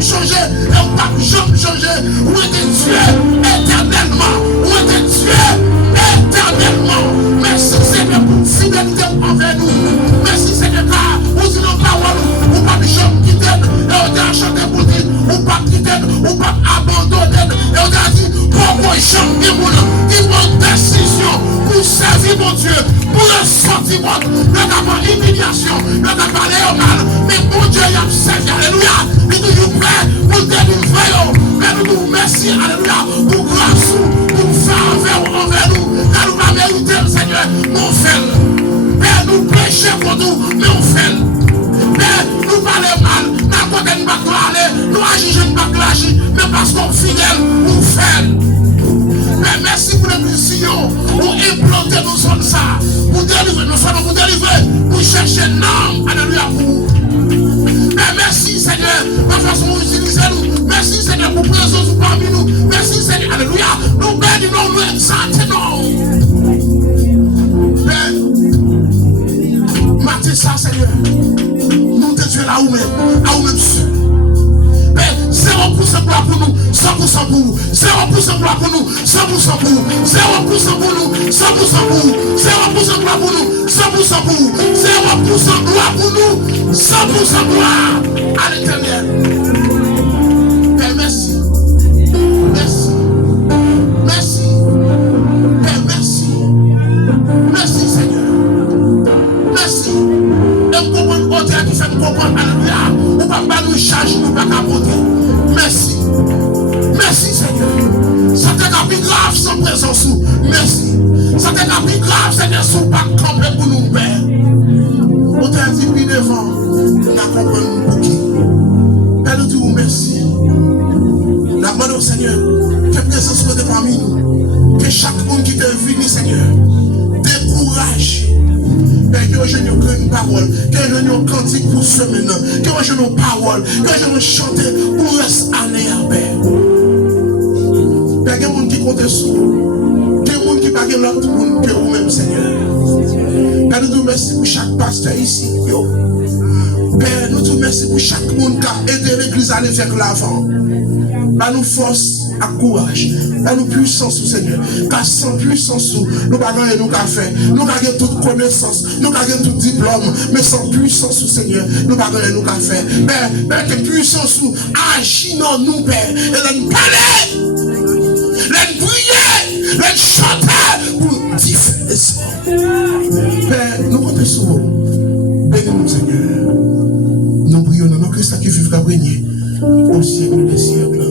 changer, et on va jamais changer. Où est Dieu éternellement? Où est Dieu éternellement? Merci Seigneur pour fidélité envers nous. Merci Seigneur car vous dites nos paroles, ou pas jamais quitter, et on a chanté pour dire, ou pas quitter, ou pas abandonner, et on a dit, pourquoi jamais qui prend décision pour servir mon Dieu, pour le sentiment, le capable humiliation, le capable au mal, mais mon Dieu il a servi, alléluia, il est toujours prêt pour délivrer, mais nous merci, alléluia, pour grâce, pour faire envers nous, car nous pas mérité, Seigneur, mais on fait, mais nous péchons pour nous, mais on fait, mais nous parlons mal, n'importe quel pas aller, nous agissons pas agir, mais parce qu'on est fidèle, on fait. Mais merci pour les missions, pour implanter nos zones ça, pour délivrer nos zones, pour délivrer, pour chercher l'âme, alléluia, pour vous. Mais merci Seigneur, pour la façon dont vous utilisez nous. Merci Seigneur pour présence parmi nous. Merci Seigneur, alléluia. Nous bénissons, nous exaltons. Mais, matin ça Seigneur, nous te tuons là où même seul. 0% gloire pour nous, 100% pour vous, 0% gloire pour nous, 100% pour vous, 0% pour nous, 100% pour vous, 0% gloire pour nous, 100% pour vous, 0% gloire pour nous, 100% gloire à l'Éternel. Père, merci. Merci. Merci. Père, merci. Merci Seigneur. Merci. Et vous comprenez l'auteur qui fait nous comprendre, alléluia. Ou pas nous charge, nous pas capoter. Merci. Merci Seigneur. Ça t'est la plus grave sans présence. Merci. Ça t'est la plus grave, Seigneur, sans pas camper pour nous, Père. On t'a dit puis devant, on a compris pour qui. Père, nous disons merci. La demande Seigneur, que présence soit parmi nous. Que chaque monde qui te venu, Seigneur, décourage. Père, que je n'ai une parole, que je n'ai un cantique pour ce maintenant, que je n'ai une parole, que je n'ai chanté pour rester année à Père. Père, il y a des gens qui comptent sur vous, il y a des gens qui ne parlent l'autre monde que vous-même, Seigneur. Père, nous te remercions pour chaque pasteur ici. Père, nous te remercions pour chaque monde qui a aidé l'église à aller vers l'avant. Par nous force à courage, par nous puissance, Seigneur. Car sans puissance, nous n'avons rien à faire. Nous avons toute connaissance, nous avons tout diplôme, mais sans puissance, Seigneur, nous n'avons rien à faire. Père, que puissance agit dans nous, Père, et nous parler, nous prier, nous chanter pour différents. Père, nous comptons sur vous. Bénis-nous, Seigneur. Nous prions dans nos Christ qui vivra régner au siècle des siècles.